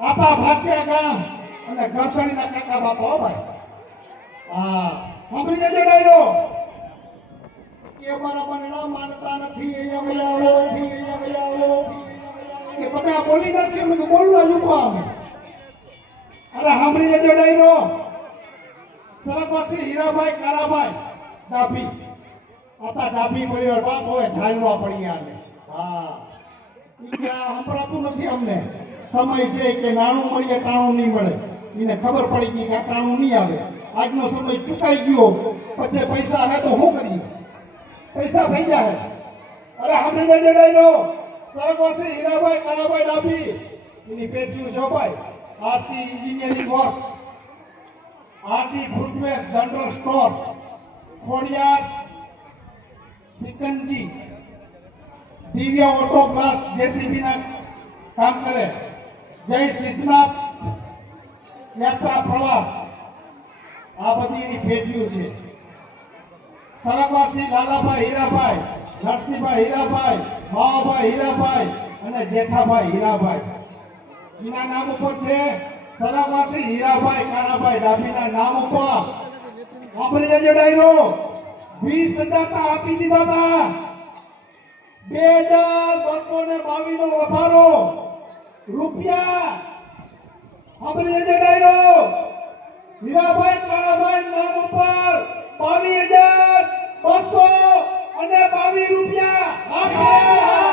આપા ભાટિયા ગામ અને ગરસણીના કાકા બાપા ભાઈ હા સાંભળી જજો ડાયરો કે અમારા મને ના માનતા નથી અહીંયા વયા આવો નથી અહીંયા વયા આવો કે તમે આ બોલી નથી મેં બોલવા ઉભા અમે અરે સાંભળી જજો ડાયરો સરકવાસી હીરાભાઈ કારાભાઈ ડાભી આતા ડાભી પરિવાર બાપ હોય ઝાલવા પડી આને હા સંભળાતું નથી અમને સમય છે કે નાણું મળીએ ટાણું નહીં મળે એને ખબર પડી ગઈ કે આ ટાણું નહીં આવે આજનો સમય ચૂકાઈ ગયો પછી પૈસા હે તો શું કરીએ પૈસા થઈ જાય અરે સાંભળી જજો ડાયરો સરકવાસી હીરાભાઈ કારાભાઈ ડાભી એની પેટીઓ છો ભાઈ Aarti engineering works Aarti footwear general store Khodiyar shikanji Divya auto class JCB ના કામ કરે જય સિદ્ધનાથ યાત્રા પ્રવાસ આ બધી એની પેટીઓ છે સરકવાસી લાલાભાઈ હીરાભાઈ નરસિંહભાઈ હીરાભાઈ માવાભાઈ હીરાભાઈ અને જેઠાભાઈ હીરાભાઈ એના નામ ઉપર છે સરકવાસી હીરાભાઈ કારાભાઈ ડાભીના નામ ઉપર સાંભળી જજો ડાયરો 20,000 આપી દીધા હતા 2222 નો વધારો રૂપિયા સાંભળી જજો ડાયરો હીરાભાઈ કારાભાઈ નામ ઉપર 22,222 રૂપિયા